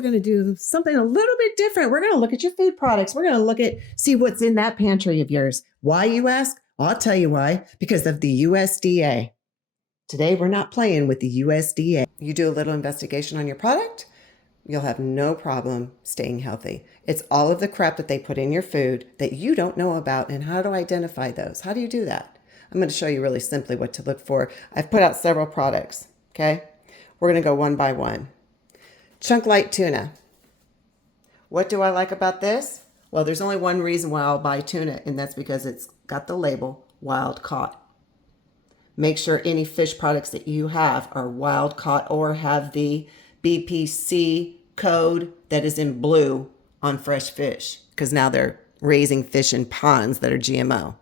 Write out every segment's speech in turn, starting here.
we're going to do something a little bit different. We're going to look at your food products. We're going to look at, see what's in that pantry of yours. Why, you ask? I'll tell you why. Because of the USDA. Today, we're not playing with the USDA. You do a little investigation on your product, you'll have no problem staying healthy. It's all of the crap that they put in your food that you don't know about and how to identify those. How do you do that? I'm going to show you really simply what to look for. I've put out several products, okay? We're going to go one by one. Chunk Light Tuna. What do I like about this? Well, there's only one reason why I'll buy tuna, and that's because it's got the label wild caught. Make sure any fish products that you have are wild caught or have the BPC code that is in blue on fresh fish, because now they're raising fish in ponds that are GMO.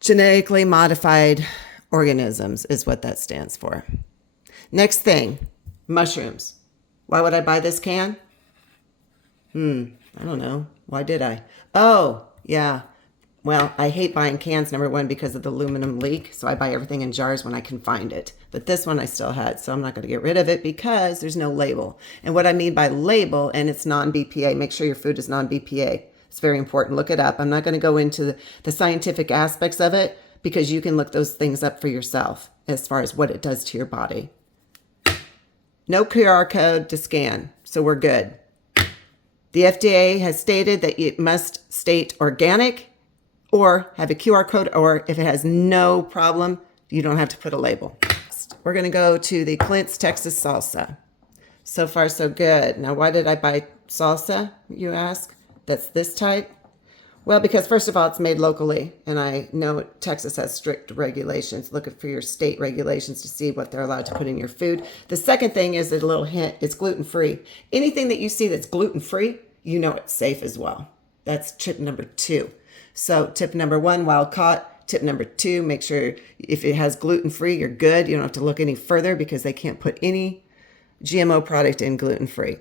Genetically modified organisms is what that stands for. Next thing, mushrooms. Why would I buy this can? I don't know. Why did I? Oh, yeah. Well, I hate buying cans, number one, because of the aluminum leak. So I buy everything in jars when I can find it. But this one I still had, so I'm not going to get rid of it because there's no label. And what I mean by label, and it's non-BPA, make sure your food is non-BPA. It's very important. Look it up. I'm not going to go into the scientific aspects of it because you can look those things up for yourself as far as what it does to your body. No QR code to scan, so we're good. The FDA has stated that it must state organic or have a QR code, or if it has no problem, you don't have to put a label. We're going to go to the Clint's Texas Salsa. So far, so good. Now, why did I buy salsa, you ask? That's this type. Well, because first of all, it's made locally, and I know Texas has strict regulations. Look for your state regulations to see what they're allowed to put in your food. The second thing is a little hint, it's gluten-free. Anything that you see that's gluten-free, you know it's safe as well. That's tip number 2. So tip number 1, wild caught. Tip number 2, make sure if it has gluten-free, you're good. You don't have to look any further because they can't put any GMO product in gluten-free.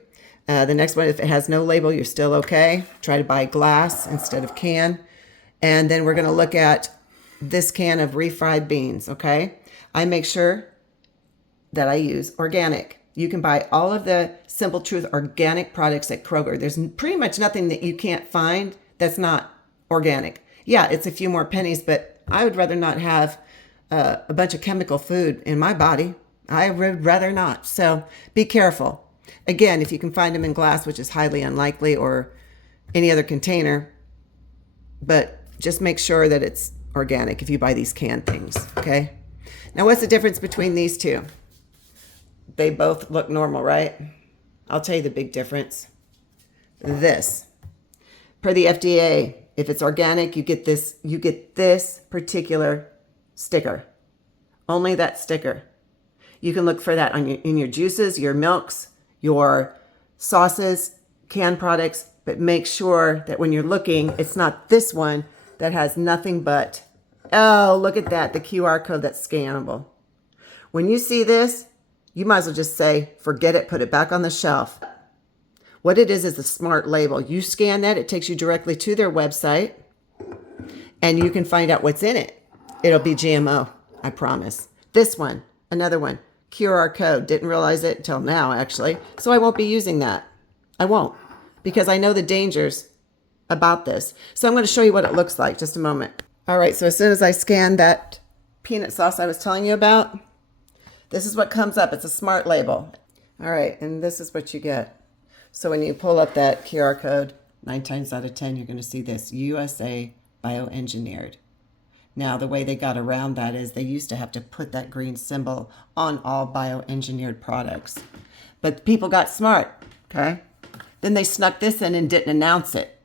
The next one, if it has no label, you're still okay. Try to buy glass instead of can. And then we're going to look at this can of refried beans, okay? I make sure that I use organic. You can buy all of the Simple Truth organic products at Kroger. There's pretty much nothing that you can't find that's not organic. Yeah, it's a few more pennies, but I would rather not have a bunch of chemical food in my body. I would rather not. So be careful. Again, if you can find them in glass, which is highly unlikely, or any other container, but just make sure that it's organic if you buy these canned things, okay? Now, what's the difference between these two? They both look normal, right? I'll tell you the big difference. This. Per the FDA, if it's organic, you get this particular sticker. Only that sticker. You can look for that in your juices, your milks, your sauces, canned products, but make sure that when you're looking, it's not this one that has nothing but, oh, look at that, the QR code that's scannable. When you see this, you might as well just say, forget it, put it back on the shelf. What it is a smart label. You scan that, it takes you directly to their website, and you can find out what's in it. It'll be GMO, I promise. This one, another one. QR code. Didn't realize it until now, actually. So I won't be using that. I won't, because I know the dangers about this. So I'm going to show you what it looks like. Just a moment. All right. So as soon as I scan that peanut sauce I was telling you about, this is what comes up. It's a smart label. All right. And this is what you get. So when you pull up that QR code, 9 times out of 10, you're going to see this USA bioengineered. Now, the way they got around that is they used to have to put that green symbol on all bioengineered products. But people got smart, okay? Then they snuck this in and didn't announce it.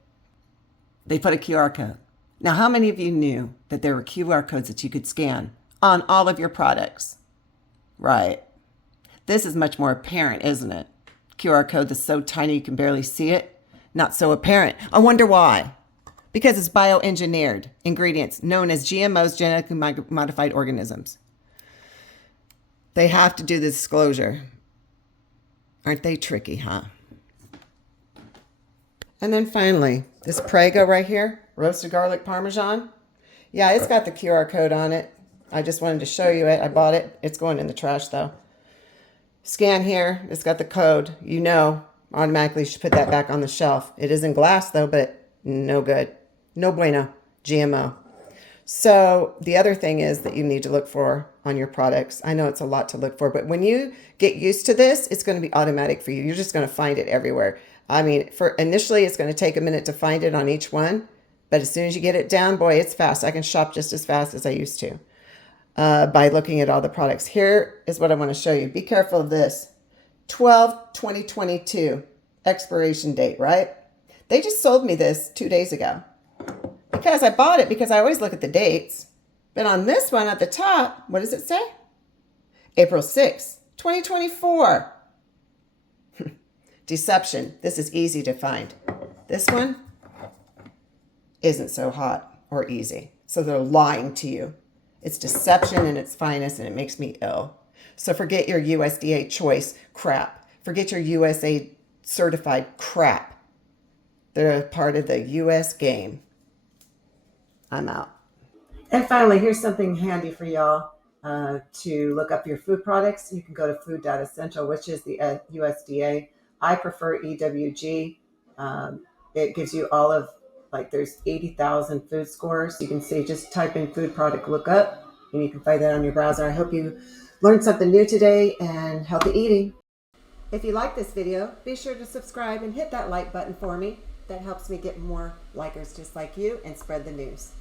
They put a QR code. Now, how many of you knew that there were QR codes that you could scan on all of your products? Right. This is much more apparent, isn't it? QR code that's so tiny you can barely see it. Not so apparent. I wonder why. Because it's bioengineered ingredients known as GMOs, genetically modified organisms. They have to do the disclosure. Aren't they tricky, huh? And then finally, this Prego right here, roasted garlic Parmesan. Yeah, it's got the QR code on it. I just wanted to show you it. I bought it. It's going in the trash though. Scan here. It's got the code. You know, automatically you should put that back on the shelf. It is in glass though, but no good. No bueno. GMO. So the other thing is that you need to look for on your products. I know it's a lot to look for, but when you get used to this, it's going to be automatic for you. You're just going to find it everywhere. I mean, for initially, it's going to take a minute to find it on each one, but as soon as you get it down, boy, it's fast. I can shop just as fast as I used to by looking at all the products. Here is what I want to show you. Be careful of this. 12/20/22 expiration date, right? They just sold me this 2 days ago. Because I bought it because I always look at the dates. But on this one at the top, what does it say? April 6th, 2024. Deception. This is easy to find. This one isn't so hot or easy. So they're lying to you. It's deception in its finest, and it makes me ill. So forget your USDA choice crap. Forget your USA certified crap. They're a part of the US game. I'm out. And finally, here's something handy for y'all to look up your food products. You can go to Food Data Central, which is the USDA. I prefer EWG. It gives you all of, like, there's 80,000 food scores. You can see, just type in food product lookup, and you can find that on your browser. I hope you learned something new today, and healthy eating. If you like this video, be sure to subscribe and hit that like button for me. That helps me get more likers just like you and spread the news.